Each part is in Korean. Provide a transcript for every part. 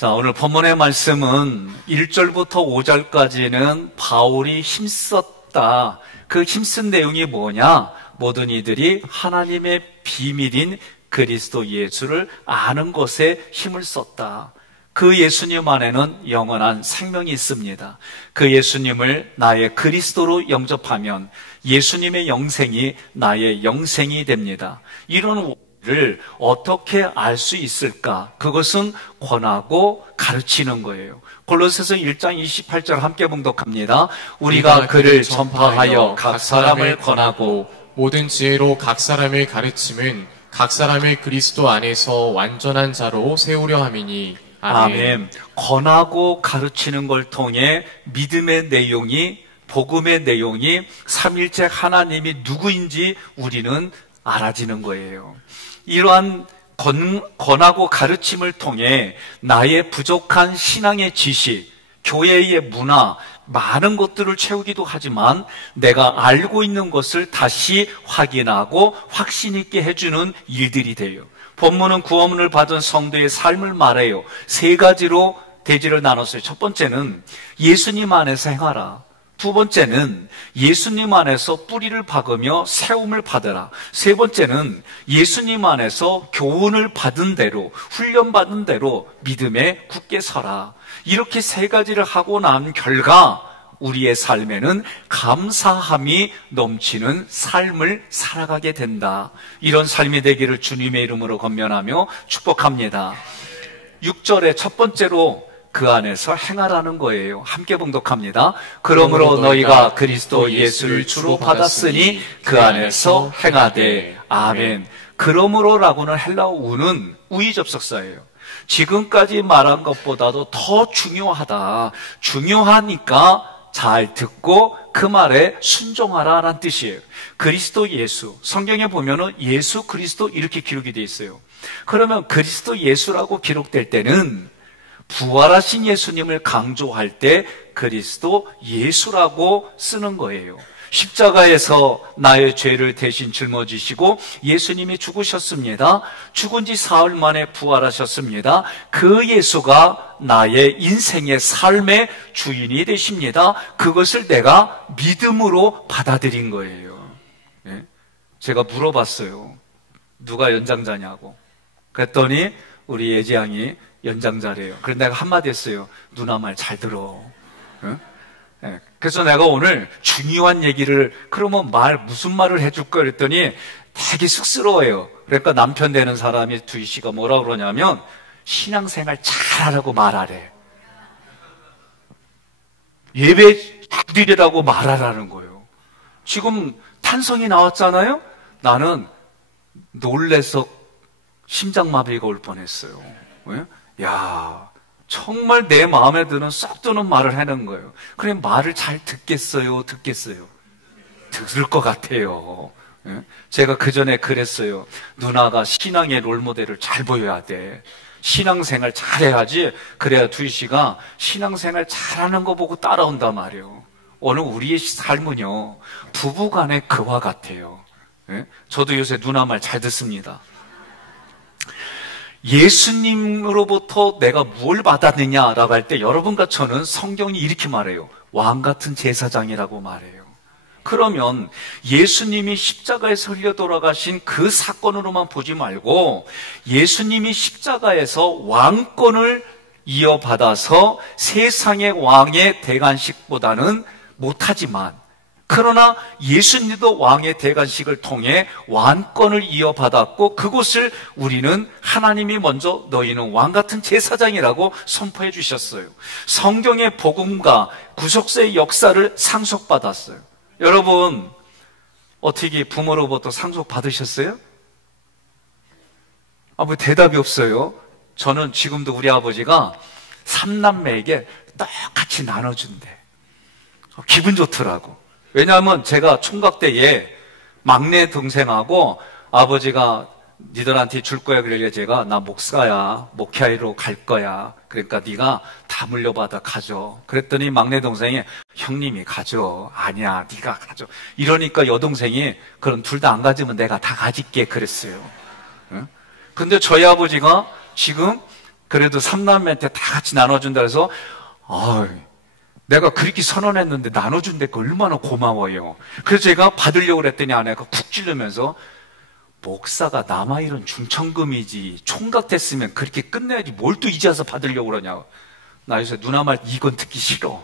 자, 오늘 본문의 말씀은 1절부터 5절까지는 바울이 힘썼다. 그 힘쓴 내용이 뭐냐? 모든 이들이 하나님의 비밀인 그리스도 예수를 아는 것에 힘을 썼다. 그 예수님 안에는 영원한 생명이 있습니다. 그 예수님을 나의 그리스도로 영접하면 예수님의 영생이 나의 영생이 됩니다. 이런 를 어떻게 알 수 있을까? 그것은 권하고 가르치는 거예요. 골로새서 1장 28절 함께 봉독합니다. 우리가 그를 전파하여 각 사람을 권하고 모든 지혜로 각 사람을 가르침은 각 사람을 그리스도 안에서 완전한 자로 세우려 함이니. 아멘. 권하고 가르치는 걸 통해 믿음의 내용이, 복음의 내용이 삼일째 하나님이 누구인지 우리는 알아지는 거예요. 이러한 권하고 가르침을 통해 나의 부족한 신앙의 지식, 교회의 문화, 많은 것들을 채우기도 하지만 내가 알고 있는 것을 다시 확인하고 확신 있게 해주는 일들이 돼요. 본문은 구원을 받은 성도의 삶을 말해요. 세 가지로 대지를 나눴어요. 첫 번째는 예수님 안에서 행하라. 두 번째는 예수님 안에서 뿌리를 박으며 세움을 받으라. 세 번째는 예수님 안에서 교훈을 받은 대로, 훈련받은 대로 믿음에 굳게 서라. 이렇게 세 가지를 하고 난 결과 우리의 삶에는 감사함이 넘치는 삶을 살아가게 된다. 이런 삶이 되기를 주님의 이름으로 권면하며 축복합니다. 6절의 첫 번째로 그 안에서 행하라는 거예요. 함께 봉독합니다. 그러므로 너희가 그리스도 예수를 주로 받았으니 그 안에서 행하되. 아멘. 그러므로라고는 헬라어 우는 우의접속사예요. 지금까지 말한 것보다도 더 중요하다. 중요하니까 잘 듣고 그 말에 순종하라라는 뜻이에요. 그리스도 예수, 성경에 보면은 예수 그리스도 이렇게 기록이 되어 있어요. 그러면 그리스도 예수라고 기록될 때는 부활하신 예수님을 강조할 때 그리스도 예수라고 쓰는 거예요. 십자가에서 나의 죄를 대신 짊어지시고 예수님이 죽으셨습니다. 죽은 지 사흘 만에 부활하셨습니다. 그 예수가 나의 인생의 삶의 주인이 되십니다. 그것을 내가 믿음으로 받아들인 거예요. 제가 물어봤어요. 누가 연장자냐고. 그랬더니 우리 예지양이 연장자래요. 그래서 내가 한마디 했어요. 누나 말 잘 들어. 그래서 내가 오늘 중요한 얘기를, 그러면 무슨 말을 해줄까 그랬더니 되게 쑥스러워요. 그러니까 남편 되는 사람이 두희 씨가 뭐라 그러냐면 신앙생활 잘하라고 말하래. 예배 드리라고 말하라는 거예요. 지금 탄성이 나왔잖아요. 나는 놀래서 심장마비가 올 뻔했어요. 왜? 야, 정말 내 마음에 드는 쏙 드는 말을 하는 거예요. 그래, 말을 잘 듣겠어요? 들을 것 같아요. 제가 그 전에 그랬어요. 누나가 신앙의 롤모델을 잘 보여야 돼. 신앙생활 잘해야지. 그래야 두희 씨가 신앙생활 잘하는 거 보고 따라온단 말이에요. 오늘 우리의 삶은요, 부부간의 그와 같아요. 저도 요새 누나 말 잘 듣습니다. 예수님으로부터 내가 뭘 받았느냐라고 할 때 여러분과 저는 성경이 이렇게 말해요. 왕 같은 제사장이라고 말해요. 그러면 예수님이 십자가에서 흘려 돌아가신 그 사건으로만 보지 말고 예수님이 십자가에서 왕권을 이어받아서 세상의 왕의 대관식보다는 못하지만, 그러나 예수님도 왕의 대관식을 통해 왕권을 이어받았고 그것을 우리는 하나님이 먼저 너희는 왕같은 제사장이라고 선포해 주셨어요. 성경의 복음과 구속사의 역사를 상속받았어요. 여러분, 어떻게 부모로부터 상속 받으셨어요? 뭐 대답이 없어요. 저는 지금도 우리 아버지가 삼남매에게 똑같이 나눠준대. 기분 좋더라고. 왜냐하면 제가 총각 때에 막내 동생하고 아버지가 니들한테 줄 거야 그러길래 제가 나 목사야, 목회하러 갈 거야. 그러니까 네가 다 물려받아 가져. 그랬더니 막내 동생이 형님이 가져. 아니야, 네가 가져. 이러니까 여동생이 그럼 둘 다 안 가지면 내가 다 가질게 그랬어요. 근데 저희 아버지가 지금 그래도 삼남매한테 다 같이 나눠준다 해서 내가 그렇게 선언했는데 나눠준다니까 얼마나 고마워요. 그래서 제가 받으려고 그랬더니 아내가 쿡 찔르면서 목사가 남아일은 중천금이지 총각 됐으면 그렇게 끝내야지 뭘 또 이제 와서 받으려고 그러냐고. 나 요새 누나 말 이건 듣기 싫어.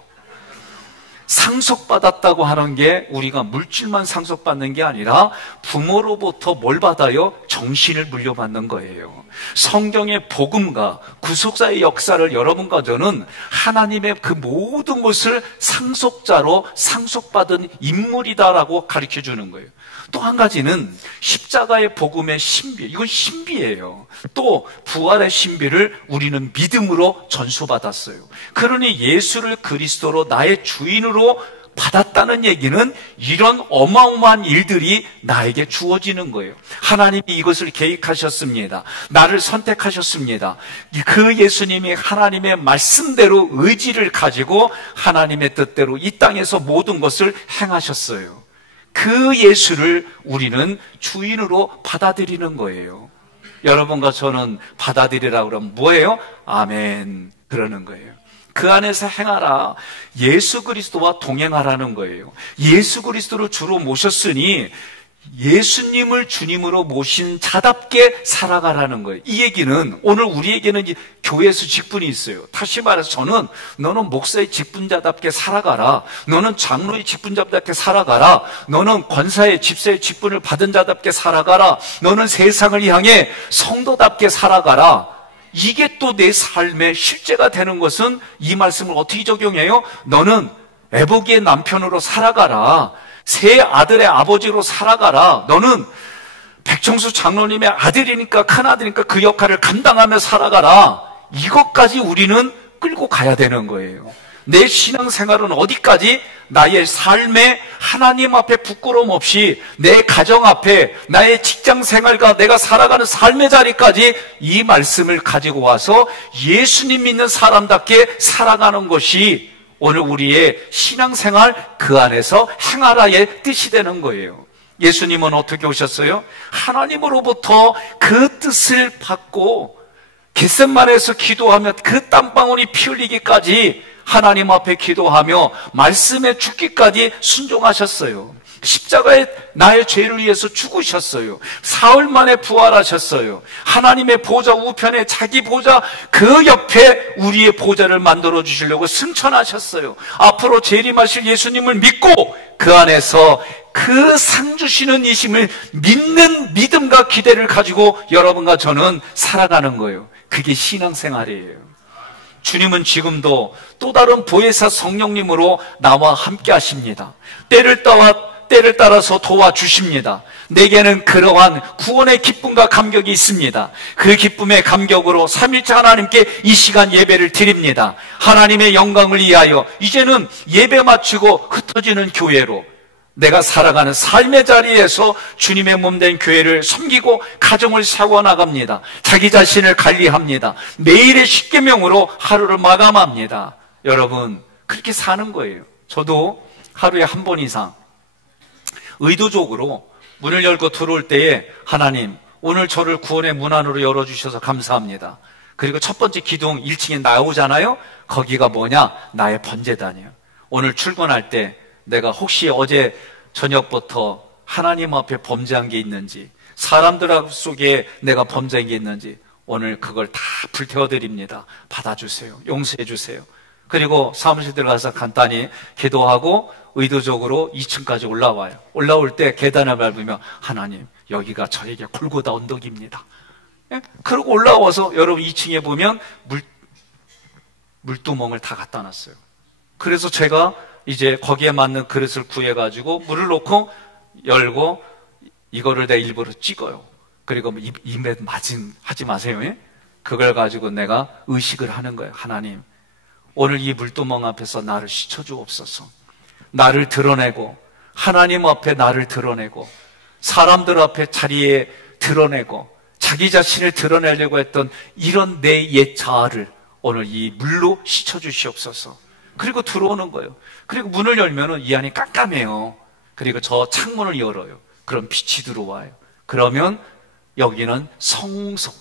상속받았다고 하는 게 우리가 물질만 상속받는 게 아니라 부모로부터 뭘 받아요? 정신을 물려받는 거예요. 성경의 복음과 구속사의 역사를 여러분과 저는 하나님의 그 모든 것을 상속자로 상속받은 인물이다라고 가르쳐 주는 거예요. 또 한 가지는 십자가의 복음의 신비, 이건 신비예요. 또 부활의 신비를 우리는 믿음으로 전수받았어요. 그러니 예수를 그리스도로 나의 주인으로 받았다는 얘기는 이런 어마어마한 일들이 나에게 주어지는 거예요. 하나님이 이것을 계획하셨습니다. 나를 선택하셨습니다. 그 예수님이 하나님의 말씀대로 의지를 가지고 하나님의 뜻대로 이 땅에서 모든 것을 행하셨어요. 그 예수를 우리는 주인으로 받아들이는 거예요. 여러분과 저는 받아들이라고 그러면 뭐예요? 아멘 그러는 거예요. 그 안에서 행하라. 예수 그리스도와 동행하라는 거예요. 예수 그리스도를 주로 모셨으니 예수님을 주님으로 모신 자답게 살아가라는 거예요. 이 얘기는 오늘 우리에게는 교회에서 직분이 있어요. 다시 말해서 너는 목사의 직분자답게 살아가라. 너는 장로의 직분자답게 살아가라. 너는 권사의 집사의 직분을 받은 자답게 살아가라. 너는 세상을 향해 성도답게 살아가라. 이게 또 내 삶의 실제가 되는 것은 이 말씀을 어떻게 적용해요? 너는 애복이의 남편으로 살아가라. 세 아들의 아버지로 살아가라. 너는 백청수 장로님의 아들이니까 큰아들이니까 그 역할을 감당하며 살아가라. 이것까지 우리는 끌고 가야 되는 거예요. 내 신앙생활은 어디까지? 나의 삶에 하나님 앞에 부끄러움 없이 내 가정 앞에 나의 직장생활과 내가 살아가는 삶의 자리까지 이 말씀을 가지고 와서 예수님 믿는 사람답게 살아가는 것이 오늘 우리의 신앙생활 그 안에서 행하라의 뜻이 되는 거예요. 예수님은 어떻게 오셨어요? 하나님으로부터 그 뜻을 받고 겟세마네에서 기도하며 그 땀방울이 피 흘리기까지 하나님 앞에 기도하며 말씀에 죽기까지 순종하셨어요. 십자가에 나의 죄를 위해서 죽으셨어요. 사흘 만에 부활하셨어요. 하나님의 보좌 우편에 자기 보좌 그 옆에 우리의 보좌를 만들어 주시려고 승천하셨어요. 앞으로 재림하실 예수님을 믿고 그 안에서 그 상 주시는 이심을 믿는 믿음과 기대를 가지고 여러분과 저는 살아가는 거예요. 그게 신앙생활이에요. 주님은 지금도 또 다른 보혜사 성령님으로 나와 함께 하십니다. 때를 따라서 도와주십니다. 내게는 그러한 구원의 기쁨과 감격이 있습니다. 그 기쁨의 감격으로 삼위일체 하나님께 이 시간 예배를 드립니다. 하나님의 영광을 위하여 이제는 예배 마치고 흩어지는 교회로 내가 살아가는 삶의 자리에서 주님의 몸된 교회를 섬기고 가정을 세워나갑니다. 자기 자신을 관리합니다. 매일의 십계명으로 하루를 마감합니다. 여러분 그렇게 사는 거예요. 저도 하루에 한 번 이상 의도적으로 문을 열고 들어올 때에 하나님 오늘 저를 구원의 문 안으로 열어주셔서 감사합니다. 그리고 첫 번째 기둥 1층에 나오잖아요. 거기가 뭐냐? 나의 번제단이에요. 오늘 출근할 때 내가 혹시 어제 저녁부터 하나님 앞에 범죄한 게 있는지 사람들 속에 내가 범죄한 게 있는지 오늘 그걸 다 불태워드립니다. 받아주세요. 용서해주세요. 그리고 사무실 들어가서 간단히 기도하고 의도적으로 2층까지 올라와요. 올라올 때 계단을 밟으며 하나님 여기가 저에게 골고다 언덕입니다. 예? 그리고 올라와서 여러분 2층에 보면 물두멍을 다 갖다 놨어요. 그래서 제가 이제 거기에 맞는 그릇을 구해가지고 물을 넣고 열고 이거를 내가 일부러 찍어요. 그리고 입에 하지 마세요. 예? 그걸 가지고 내가 의식을 하는 거예요. 하나님 오늘 이 물두멍 앞에서 나를 씻어주옵소서. 나를 드러내고 하나님 앞에 나를 드러내고 사람들 앞에 자리에 드러내고 자기 자신을 드러내려고 했던 이런 내 옛 자아를 오늘 이 물로 씻어주시옵소서. 그리고 들어오는 거예요. 그리고 문을 열면은 이 안이 깜깜해요. 그리고 저 창문을 열어요. 그럼 빛이 들어와요. 그러면 여기는 성소.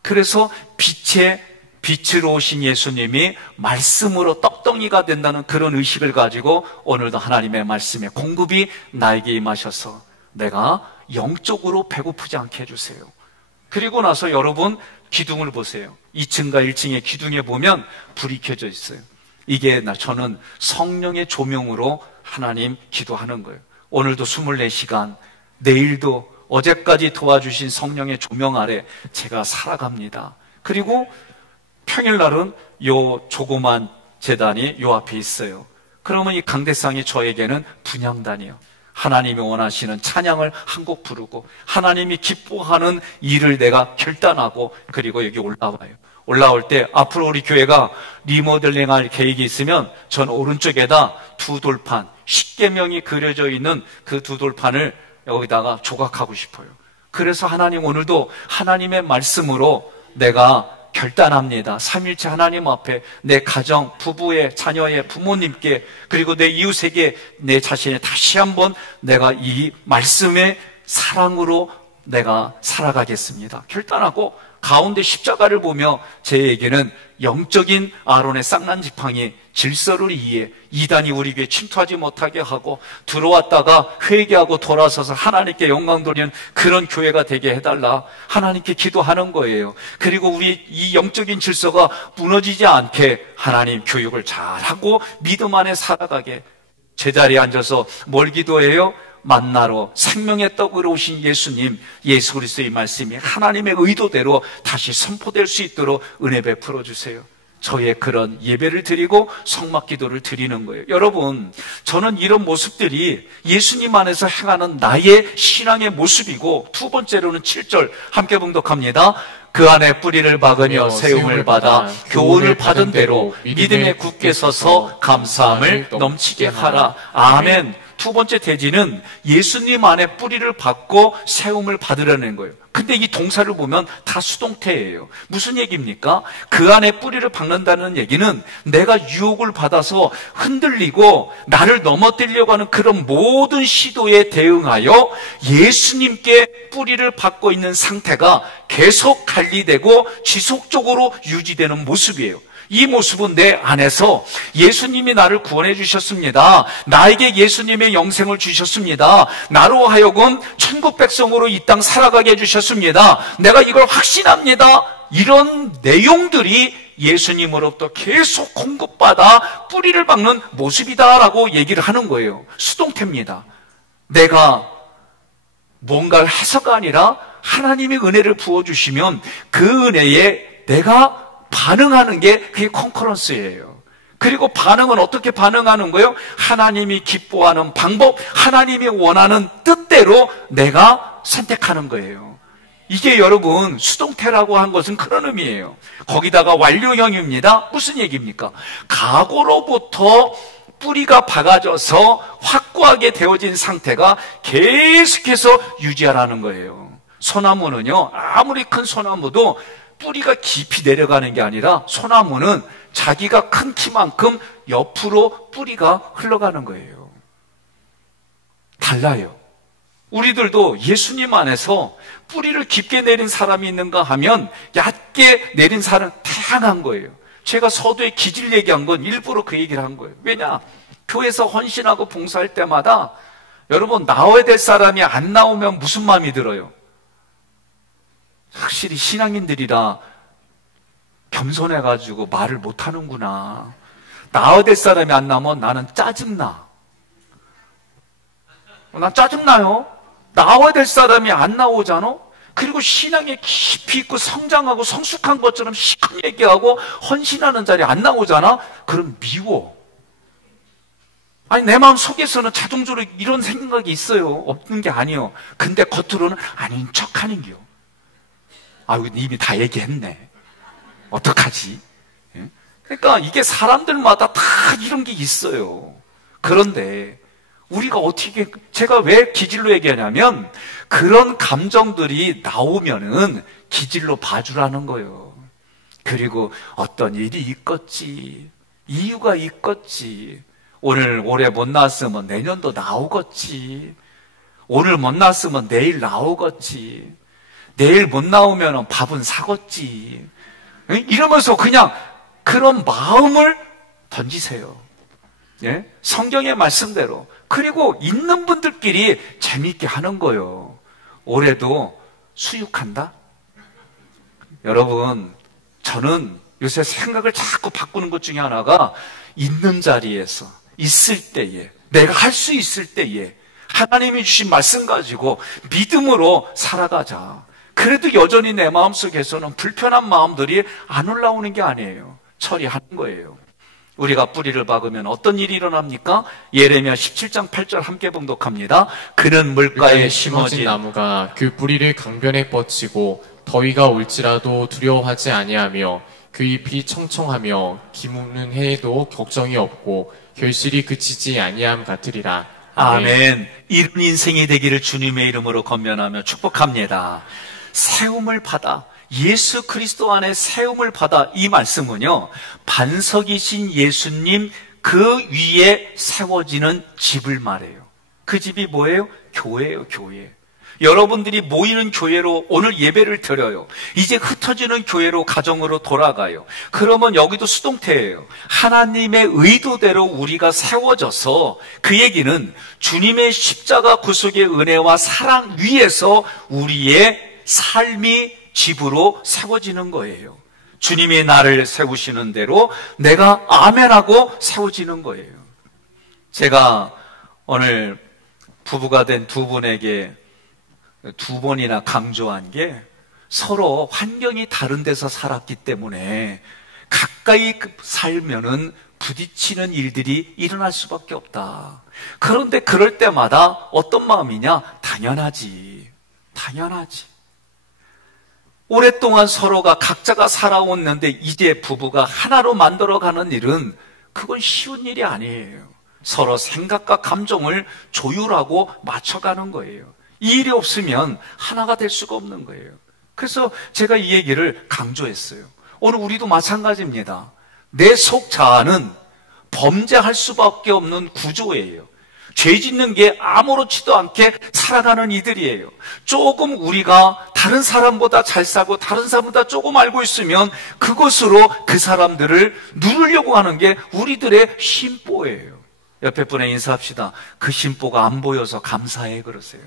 그래서 빛의 빛으로 오신 예수님이 말씀으로 떡덩이가 된다는 그런 의식을 가지고 오늘도 하나님의 말씀의 공급이 나에게 임하셔서 내가 영적으로 배고프지 않게 해주세요. 그리고 나서 여러분 기둥을 보세요. 2층과 1층의 기둥에 보면 불이 켜져 있어요. 이게 저는 성령의 조명으로 하나님 기도하는 거예요. 오늘도 24시간, 내일도 어제까지 도와주신 성령의 조명 아래 제가 살아갑니다. 그리고 평일날은 요 조그만 제단이 요 앞에 있어요. 그러면 이 강대상이 저에게는 분향단이에요. 하나님이 원하시는 찬양을 한 곡 부르고 하나님이 기뻐하는 일을 내가 결단하고 그리고 여기 올라와요. 올라올 때 앞으로 우리 교회가 리모델링할 계획이 있으면 전 오른쪽에다 두 돌판, 십계명이 그려져 있는 그 두 돌판을 여기다가 조각하고 싶어요. 그래서 하나님 오늘도 하나님의 말씀으로 내가 결단합니다. 삼일체 하나님 앞에 내 가정, 부부의, 자녀의, 부모님께 그리고 내 이웃에게 내 자신에 다시 한번 내가 이 말씀의 사랑으로 내가 살아가겠습니다. 결단하고 가운데 십자가를 보며 제에게는 영적인 아론의 쌍난 지팡이 질서를 이해, 이단이 우리 교회에 침투하지 못하게 하고 들어왔다가 회개하고 돌아서서 하나님께 영광 돌리는 그런 교회가 되게 해달라 하나님께 기도하는 거예요. 그리고 우리 이 영적인 질서가 무너지지 않게 하나님 교육을 잘하고 믿음 안에 살아가게. 제자리에 앉아서 뭘 기도해요? 만나러 생명의 떡으로 오신 예수님, 예수 그리스도의 말씀이 하나님의 의도대로 다시 선포될 수 있도록 은혜 베풀어 주세요. 저의 그런 예배를 드리고 성막 기도를 드리는 거예요. 여러분, 저는 이런 모습들이 예수님 안에서 행하는 나의 신앙의 모습이고, 두 번째로는 7절 함께 봉독합니다. 그 안에 뿌리를 박으며 세움을 받아 교훈을 받은 대로 믿음에 굳게 서서 감사함을 넘치게 하라. 아멘. 두 번째 대지는 예수님 안에 뿌리를 받고 세움을 받으려는 거예요. 근데 이 동사를 보면 다 수동태예요. 무슨 얘기입니까? 그 안에 뿌리를 박는다는 얘기는 내가 유혹을 받아서 흔들리고 나를 넘어뜨리려고 하는 그런 모든 시도에 대응하여 예수님께 뿌리를 받고 있는 상태가 계속 관리되고 지속적으로 유지되는 모습이에요. 이 모습은 내 안에서 예수님이 나를 구원해 주셨습니다. 나에게 예수님의 영생을 주셨습니다. 나로 하여금 천국 백성으로 이 땅 살아가게 해주셨습니다. 내가 이걸 확신합니다. 이런 내용들이 예수님으로부터 계속 공급받아 뿌리를 박는 모습이다라고 얘기를 하는 거예요. 수동태입니다. 내가 뭔가를 해서가 아니라 하나님의 은혜를 부어주시면 그 은혜에 내가 반응하는 게 그게 컨커런스예요. 그리고 반응은 어떻게 반응하는 거예요? 하나님이 기뻐하는 방법, 하나님이 원하는 뜻대로 내가 선택하는 거예요. 이게 여러분 수동태라고 한 것은 그런 의미예요. 거기다가 완료형입니다. 무슨 얘기입니까? 과거로부터 뿌리가 박아져서 확고하게 되어진 상태가 계속해서 유지하라는 거예요. 소나무는요, 아무리 큰 소나무도 뿌리가 깊이 내려가는 게 아니라 소나무는 자기가 큰 키만큼 옆으로 뿌리가 흘러가는 거예요. 달라요. 우리들도 예수님 안에서 뿌리를 깊게 내린 사람이 있는가 하면 얕게 내린 사람 다양한 거예요. 제가 서두에 기질 얘기한 건 일부러 그 얘기를 한 거예요. 왜냐? 교회에서 헌신하고 봉사할 때마다 여러분 나와야 될 사람이 안 나오면 무슨 마음이 들어요? 확실히 신앙인들이라 겸손해가지고 말을 못하는구나. 나와야 될 사람이 안 나오면 나는 짜증나. 난 짜증나요. 나와야 될 사람이 안 나오잖아. 그리고 신앙에 깊이 있고 성장하고 성숙한 것처럼 시큰 얘기하고 헌신하는 자리에 안 나오잖아. 그럼 미워. 아니 내 마음 속에서는 자동적으로 이런 생각이 있어요. 없는 게 아니에요. 근데 겉으로는 아닌 척하는 게요. 아유, 이미 다 얘기했네. 어떡하지? 그러니까 이게 사람들마다 다 이런 게 있어요. 그런데 우리가 어떻게, 제가 왜 기질로 얘기하냐면 그런 감정들이 나오면은 기질로 봐주라는 거예요. 그리고 어떤 일이 있겠지. 이유가 있겠지. 올해 못 나왔으면 내년도 나오겠지. 오늘 못 나왔으면 내일 나오겠지. 내일 못 나오면 밥은 사겠지. 이러면서 그냥 그런 마음을 던지세요. 예? 성경의 말씀대로. 그리고 있는 분들끼리 재미있게 하는 거예요. 올해도 수육한다? 여러분, 저는 요새 생각을 자꾸 바꾸는 것 중에 하나가 있는 자리에서, 있을 때에, 내가 할 수 있을 때에 하나님이 주신 말씀 가지고 믿음으로 살아가자. 그래도 여전히 내 마음속에서는 불편한 마음들이 안 올라오는 게 아니에요. 처리하는 거예요. 우리가 뿌리를 박으면 어떤 일이 일어납니까? 예레미야 17장 8절 함께 봉독합니다. 그는 물가에 심어진 나무가 그 뿌리를 강변에 뻗치고 더위가 올지라도 두려워하지 아니하며 그 잎이 청청하며 기무는 해에도 걱정이 없고 결실이 그치지 아니함 같으리라. 아멘. 이런 인생이 되기를 주님의 이름으로 건면하며 축복합니다. 세움을 받아, 예수 그리스도 안에 세움을 받아, 이 말씀은요, 반석이신 예수님 그 위에 세워지는 집을 말해요. 그 집이 뭐예요? 교회예요, 교회. 여러분들이 모이는 교회로 오늘 예배를 드려요. 이제 흩어지는 교회로 가정으로 돌아가요. 그러면 여기도 수동태예요. 하나님의 의도대로 우리가 세워져서, 그 얘기는 주님의 십자가 구속의 은혜와 사랑 위에서 우리의 삶이 집으로 세워지는 거예요. 주님이 나를 세우시는 대로 내가 아멘하고 세워지는 거예요. 제가 오늘 부부가 된 두 분에게 두 번이나 강조한 게, 서로 환경이 다른 데서 살았기 때문에 가까이 살면은 부딪히는 일들이 일어날 수밖에 없다. 그런데 그럴 때마다 어떤 마음이냐? 당연하지. 당연하지. 오랫동안 서로가 각자가 살아왔는데 이제 부부가 하나로 만들어가는 일은, 그건 쉬운 일이 아니에요. 서로 생각과 감정을 조율하고 맞춰가는 거예요. 이 일이 없으면 하나가 될 수가 없는 거예요. 그래서 제가 이 얘기를 강조했어요. 오늘 우리도 마찬가지입니다. 내 속 자아는 범죄할 수밖에 없는 구조예요. 죄 짓는 게 아무렇지도 않게 살아가는 이들이에요. 조금 우리가 다른 사람보다 잘 살고 다른 사람보다 조금 알고 있으면 그것으로 그 사람들을 누르려고 하는 게 우리들의 심보예요. 옆에 분에 인사합시다. 그 심보가 안 보여서 감사해 그러세요.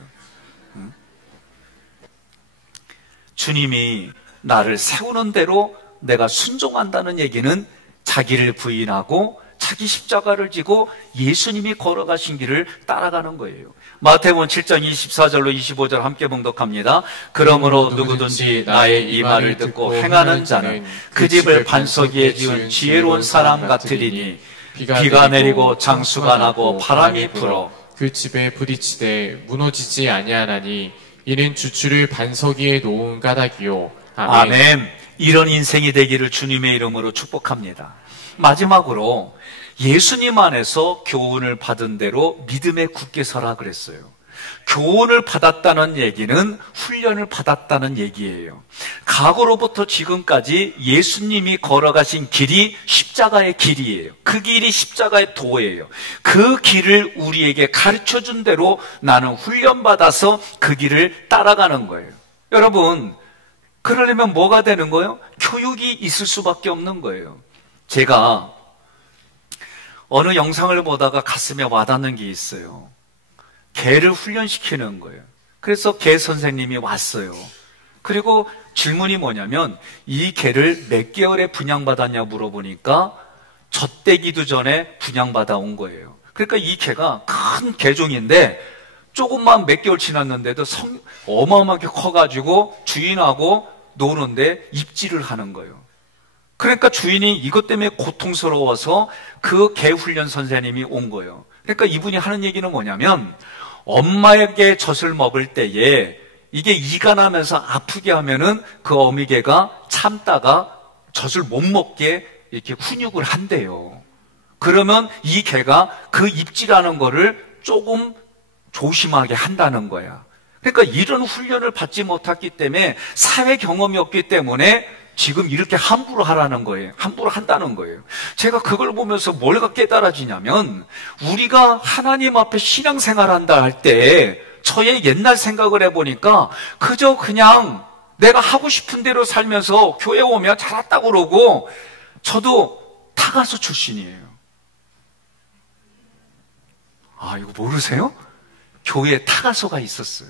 주님이 나를 세우는 대로 내가 순종한다는 얘기는 자기를 부인하고 자기 십자가를 지고 예수님이 걸어가신 길을 따라가는 거예요. 마태복음 7장 24절로 25절 함께 봉독합니다. 그러므로 누구든지 나의 이 말을 듣고 행하는 자는 그 집을 반석 위에 지은 지혜로운 사람 같으리니 비가 내리고 장수가 나고 바람이 불어 그 집에 부딪히되 무너지지 아니하나니 이는 주추를 반석 위에 놓은 까닭이요. 아멘. 아멘. 이런 인생이 되기를 주님의 이름으로 축복합니다. 마지막으로 예수님 안에서 교훈을 받은 대로 믿음에 굳게 서라 그랬어요. 교훈을 받았다는 얘기는 훈련을 받았다는 얘기예요. 과거로부터 지금까지 예수님이 걸어가신 길이 십자가의 길이에요. 그 길이 십자가의 도예요. 그 길을 우리에게 가르쳐준 대로 나는 훈련받아서 그 길을 따라가는 거예요. 여러분, 그러려면 뭐가 되는 거예요? 교육이 있을 수밖에 없는 거예요. 제가 어느 영상을 보다가 가슴에 와닿는 게 있어요. 개를 훈련시키는 거예요. 그래서 개 선생님이 왔어요. 그리고 질문이 뭐냐면, 이 개를 몇 개월에 분양받았냐 물어보니까 젖대기도 전에 분양받아 온 거예요. 그러니까 이 개가 큰 개종인데 조금만 몇 개월 지났는데도 어마어마하게 커가지고 주인하고 노는데 입질을 하는 거예요. 그러니까 주인이 이것 때문에 고통스러워서 그 개 훈련 선생님이 온 거예요. 그러니까 이분이 하는 얘기는 뭐냐면, 엄마에게 젖을 먹을 때에 이게 이가 나면서 아프게 하면은 그 어미개가 참다가 젖을 못 먹게 이렇게 훈육을 한대요. 그러면 이 개가 그 입질하는 거를 조금 조심하게 한다는 거야. 그러니까 이런 훈련을 받지 못했기 때문에, 사회 경험이 없기 때문에 지금 이렇게 함부로 하라는 거예요. 함부로 한다는 거예요. 제가 그걸 보면서 뭐가 깨달아지냐면, 우리가 하나님 앞에 신앙생활 한다 할 때 저의 옛날 생각을 해보니까 그저 그냥 내가 하고 싶은 대로 살면서 교회 오면 잘했다고 그러고, 저도 타가수 출신이에요. 아, 이거 모르세요? 교회에 타가수가 있었어요.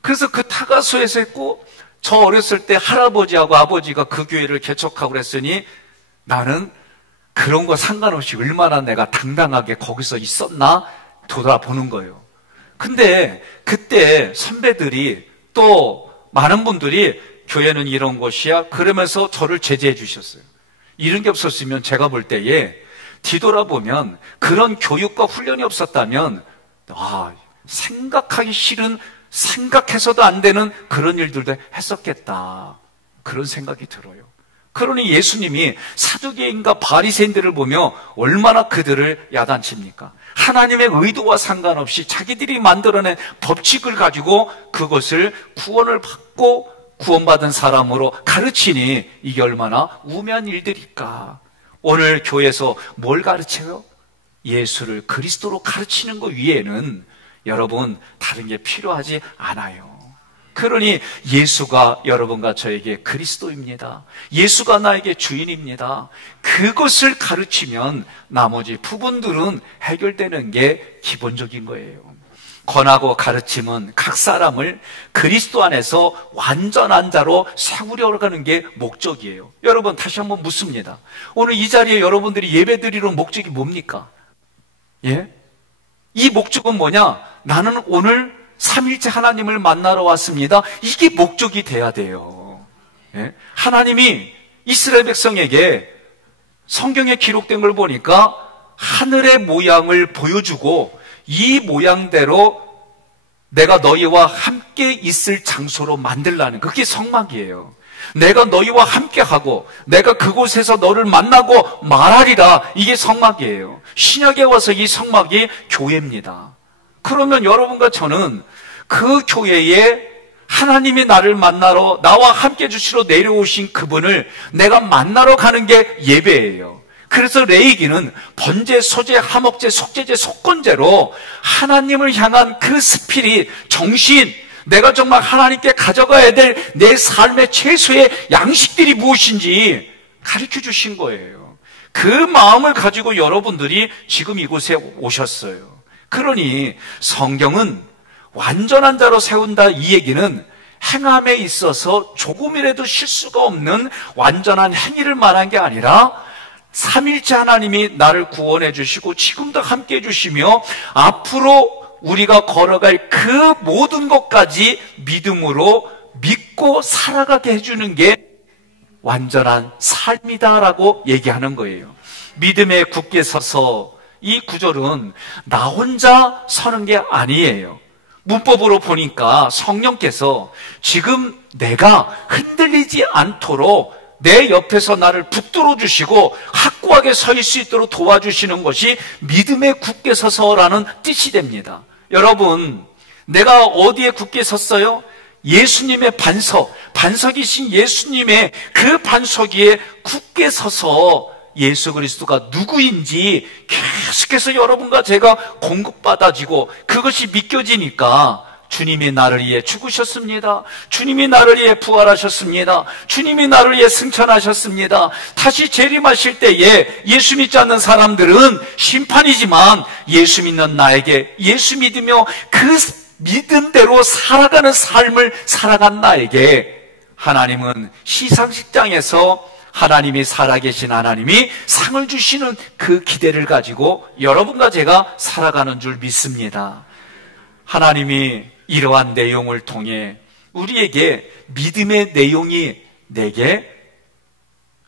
그래서 그 타가수에서 했고, 저 어렸을 때 할아버지하고 아버지가 그 교회를 개척하고 그랬으니 나는 그런 거 상관없이 얼마나 내가 당당하게 거기서 있었나 돌아보는 거예요. 근데 그때 선배들이 또 많은 분들이 교회는 이런 곳이야 그러면서 저를 제재해 주셨어요. 이런 게 없었으면 제가 볼 때에 뒤돌아보면 그런 교육과 훈련이 없었다면 생각하기 싫은, 생각해서도 안 되는 그런 일들도 했었겠다, 그런 생각이 들어요. 그러니 예수님이 사두개인과 바리새인들을 보며 얼마나 그들을 야단칩니까? 하나님의 의도와 상관없이 자기들이 만들어낸 법칙을 가지고 그것을 구원을 받고 구원받은 사람으로 가르치니 이게 얼마나 우매한 일들일까. 오늘 교회에서 뭘 가르쳐요? 예수를 그리스도로 가르치는 것 위에는 여러분 다른 게 필요하지 않아요. 그러니 예수가 여러분과 저에게 그리스도입니다. 예수가 나에게 주인입니다. 그것을 가르치면 나머지 부분들은 해결되는 게 기본적인 거예요. 권하고 가르침은 각 사람을 그리스도 안에서 완전한 자로 세우려고 하는 게 목적이에요. 여러분 다시 한번 묻습니다. 오늘 이 자리에 여러분들이 예배드리러 목적이 뭡니까? 예? 이 목적은 뭐냐? 나는 오늘 삼일째 하나님을 만나러 왔습니다. 이게 목적이 돼야 돼요. 예? 하나님이 이스라엘 백성에게 성경에 기록된 걸 보니까 하늘의 모양을 보여주고 이 모양대로 내가 너희와 함께 있을 장소로 만들라는, 그게 성막이에요. 내가 너희와 함께하고 내가 그곳에서 너를 만나고 말하리라, 이게 성막이에요. 신약에 와서 이 성막이 교회입니다. 그러면 여러분과 저는 그 교회에 하나님이 나를 만나러 나와 함께 주시러 내려오신 그분을 내가 만나러 가는 게 예배예요. 그래서 레위기는 번제, 소제, 하목제, 속죄제, 속건제로 하나님을 향한 그 스피릿, 정신, 내가 정말 하나님께 가져가야 될 내 삶의 최소의 양식들이 무엇인지 가르쳐 주신 거예요. 그 마음을 가지고 여러분들이 지금 이곳에 오셨어요. 그러니 성경은 완전한 자로 세운다, 이 얘기는 행함에 있어서 조금이라도 실수가 없는 완전한 행위를 말한 게 아니라 삼일째 하나님이 나를 구원해 주시고 지금도 함께 해 주시며 앞으로 우리가 걸어갈 그 모든 것까지 믿음으로 믿고 살아가게 해주는 게 완전한 삶이다라고 얘기하는 거예요. 믿음에 굳게 서서, 이 구절은 나 혼자 서는 게 아니에요. 문법으로 보니까 성령께서 지금 내가 흔들리지 않도록 내 옆에서 나를 붙들어 주시고 확고하게 서 있을 수 있도록 도와주시는 것이 믿음에 굳게 서서라는 뜻이 됩니다. 여러분, 내가 어디에 굳게 섰어요? 예수님의 반석이신 예수님의 그 반석 위에 굳게 서서 예수 그리스도가 누구인지 계속해서 여러분과 제가 공급받아지고 그것이 믿겨지니까 주님이 나를 위해 죽으셨습니다. 주님이 나를 위해 부활하셨습니다. 주님이 나를 위해 승천하셨습니다. 다시 재림하실 때에 예수 믿지 않는 사람들은 심판이지만 예수 믿는 나에게, 예수 믿으며 그 믿음대로 살아가는 삶을 살아간 나에게 하나님은 시상식장에서 하나님이 살아계신 하나님이 상을 주시는 그 기대를 가지고 여러분과 제가 살아가는 줄 믿습니다. 하나님이 이러한 내용을 통해 우리에게 믿음의 내용이 내게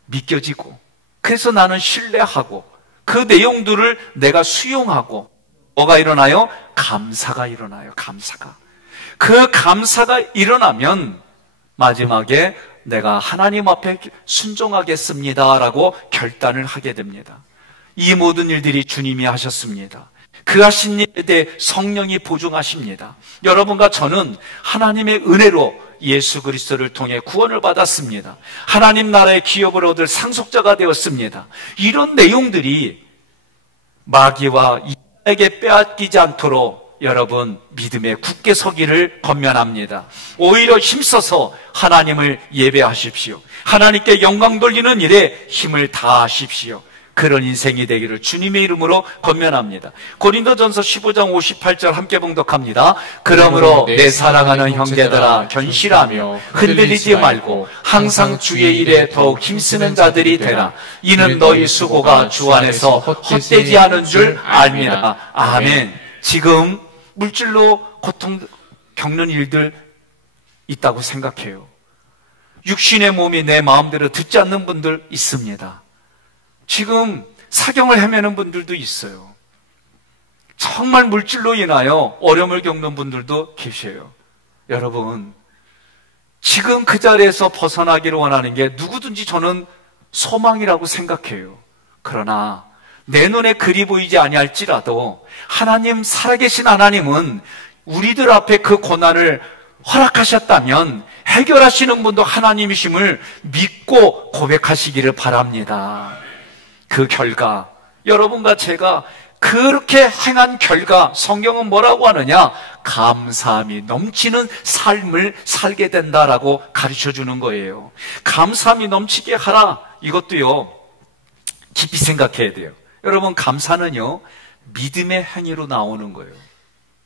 믿겨지고, 그래서 나는 신뢰하고 그 내용들을 내가 수용하고 뭐가 일어나요? 감사가 일어나요. 감사가. 그 감사가 일어나면 마지막에 내가 하나님 앞에 순종하겠습니다라고 결단을 하게 됩니다. 이 모든 일들이 주님이 하셨습니다. 그 하신 일에 대해 성령이 보증하십니다. 여러분과 저는 하나님의 은혜로 예수 그리스도를 통해 구원을 받았습니다. 하나님 나라의 기업을 얻을 상속자가 되었습니다. 이런 내용들이 마귀와 이에게 빼앗기지 않도록 여러분 믿음에 굳게 서기를 권면합니다. 오히려 힘써서 하나님을 예배하십시오. 하나님께 영광 돌리는 일에 힘을 다하십시오. 그런 인생이 되기를 주님의 이름으로 권면합니다. 고린도전서 15장 58절 함께 봉독합니다. 그러므로 내 사랑하는 형제들아 견실하며 흔들리지 말고 항상 주의 일에 더욱 힘쓰는 자들이 되라. 이는 너희 수고가 주 안에서 헛되지 않은 줄 알미라. 아멘. 지금 물질로 고통 겪는 일들 있다고 생각해요. 육신의 몸이 내 마음대로 듣지 않는 분들 있습니다. 지금 사경을 헤매는 분들도 있어요. 정말 물질로 인하여 어려움을 겪는 분들도 계셔요. 여러분, 지금 그 자리에서 벗어나기를 원하는 게 누구든지 저는 소망이라고 생각해요. 그러나 내 눈에 그리 보이지 아니할지라도 하나님, 살아계신 하나님은 우리들 앞에 그 고난을 허락하셨다면 해결하시는 분도 하나님이심을 믿고 고백하시기를 바랍니다. 그 결과, 여러분과 제가 그렇게 행한 결과 성경은 뭐라고 하느냐? 감사함이 넘치는 삶을 살게 된다라고 가르쳐주는 거예요. 감사함이 넘치게 하라. 이것도요, 깊이 생각해야 돼요. 여러분, 감사는요 믿음의 행위로 나오는 거예요.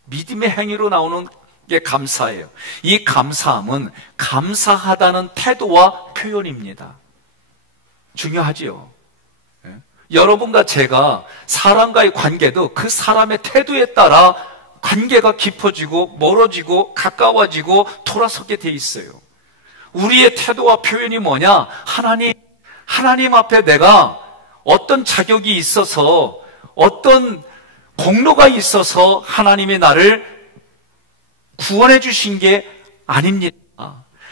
믿음의 행위로 나오는 게 감사예요. 이 감사함은 감사하다는 태도와 표현입니다. 중요하지요. 여러분과 제가 사람과의 관계도 그 사람의 태도에 따라 관계가 깊어지고 멀어지고 가까워지고 돌아서게 돼 있어요. 우리의 태도와 표현이 뭐냐? 하나님 앞에 내가 어떤 자격이 있어서, 어떤 공로가 있어서 하나님이 나를 구원해 주신 게 아닙니다.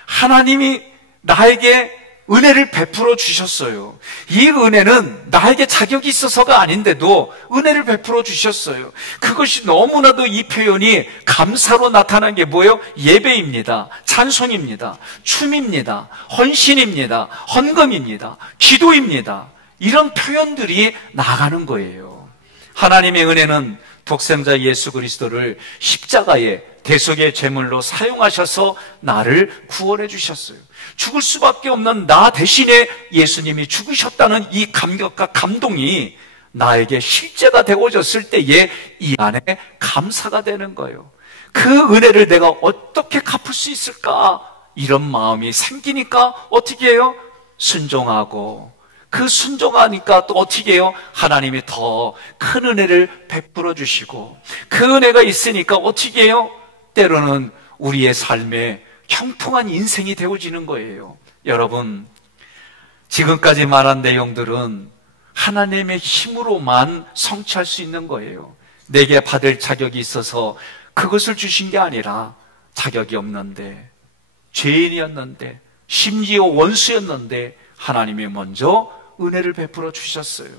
하나님이 나에게 은혜를 베풀어 주셨어요. 이 은혜는 나에게 자격이 있어서가 아닌데도 은혜를 베풀어 주셨어요. 그것이 너무나도 이 표현이 감사로 나타난 게 뭐예요? 예배입니다. 찬송입니다. 춤입니다. 헌신입니다. 헌금입니다. 기도입니다. 이런 표현들이 나가는 거예요. 하나님의 은혜는 독생자 예수 그리스도를 십자가의 대속의 제물로 사용하셔서 나를 구원해 주셨어요. 죽을 수밖에 없는 나 대신에 예수님이 죽으셨다는 이 감격과 감동이 나에게 실제가 되어졌을 때에 이 안에 감사가 되는 거예요. 그 은혜를 내가 어떻게 갚을 수 있을까? 이런 마음이 생기니까 어떻게 해요? 순종하고, 그 순종하니까 또 어떻게 해요? 하나님이 더 큰 은혜를 베풀어 주시고, 그 은혜가 있으니까 어떻게 해요? 때로는 우리의 삶에 형통한 인생이 되어지는 거예요. 여러분, 지금까지 말한 내용들은 하나님의 힘으로만 성취할 수 있는 거예요. 내게 받을 자격이 있어서 그것을 주신 게 아니라, 자격이 없는데, 죄인이었는데, 심지어 원수였는데 하나님이 먼저 은혜를 베풀어 주셨어요.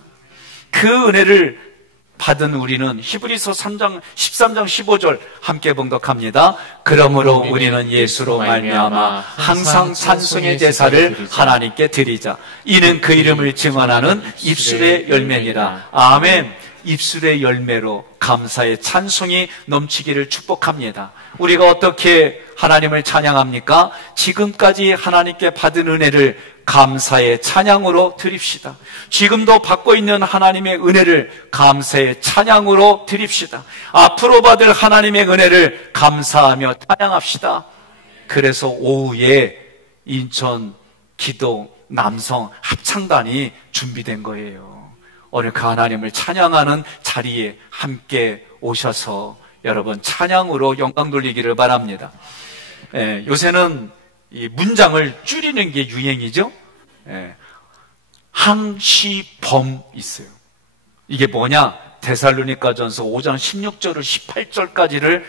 그 은혜를 받은 우리는 히브리서 3장 13장 15절 함께 봉독합니다. 그러므로 우리는 예수로 말미암아 항상 찬송의 제사를 하나님께 드리자. 이는 그 이름을 증언하는 입술의 열매니라. 아멘. 입술의 열매로 감사의 찬송이 넘치기를 축복합니다. 우리가 어떻게 하나님을 찬양합니까? 지금까지 하나님께 받은 은혜를 감사의 찬양으로 드립시다. 지금도 받고 있는 하나님의 은혜를 감사의 찬양으로 드립시다. 앞으로 받을 하나님의 은혜를 감사하며 찬양합시다. 그래서 오후에 인천 기도 남성 합창단이 준비된 거예요. 오늘 그 하나님을 찬양하는 자리에 함께 오셔서 여러분 찬양으로 영광 돌리기를 바랍니다. 요새는 이 문장을 줄이는 게 유행이죠. 항시범 있어요. 이게 뭐냐? 데살로니가전서 5장 16절을 18절까지를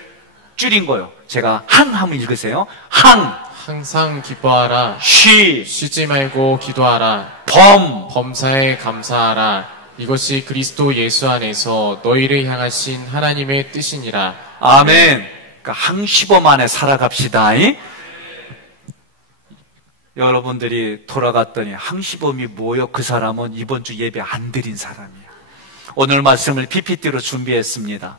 줄인 거예요. 제가 항 읽으세요. 항상 기뻐하라. 쉬지 말고 기도하라. 범사에 감사하라. 이것이 그리스도 예수 안에서 너희를 향하신 하나님의 뜻이니라. 아멘. 그러니까 항시범 안에 살아갑시다. 여러분들이 돌아갔더니 항시범이 뭐요? 그 사람은 이번 주 예배 안 드린 사람이야. 오늘 말씀을 PPT로 준비했습니다.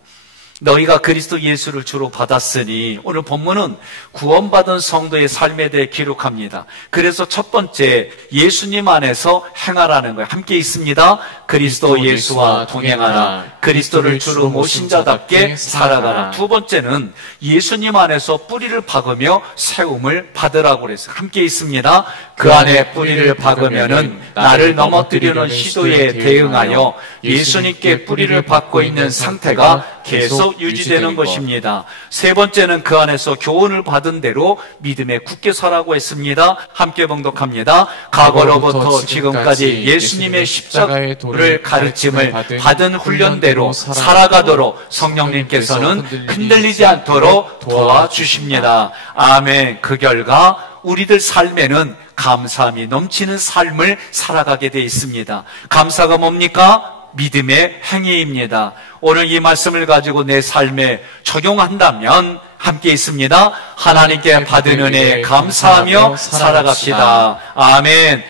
너희가 그리스도 예수를 주로 받았으니, 오늘 본문은 구원받은 성도의 삶에 대해 기록합니다. 그래서 첫 번째, 예수님 안에서 행하라는 거예요. 함께 있습니다. 그리스도 예수와 동행하라. 그리스도를 주로 모신 자답게 살아가라. 두 번째는 예수님 안에서 뿌리를 박으며 세움을 받으라고 그랬어요. 함께 있습니다. 그 안에 뿌리를 박으면은 나를 넘어뜨리는 시도에 대응하여 예수님께 뿌리를 박고 있는 상태가 계속 유지되는 것입니다. 세 번째는 그 안에서 교훈을 받은 대로 믿음에 굳게 서라고 했습니다. 함께 봉독합니다. 과거로부터 지금까지 예수님의 십자가를 가르침을 받은 훈련대로 살아가도록 성령님께서는 흔들리지 않도록 도와주십니다. 아멘. 그 결과 우리들 삶에는 감사함이 넘치는 삶을 살아가게 되어 있습니다. 감사가 뭡니까? 믿음의 행위입니다. 오늘 이 말씀을 가지고 내 삶에 적용한다면 함께 있습니다. 하나님께 받은 은혜에 감사하며 살아갑시다. 아멘.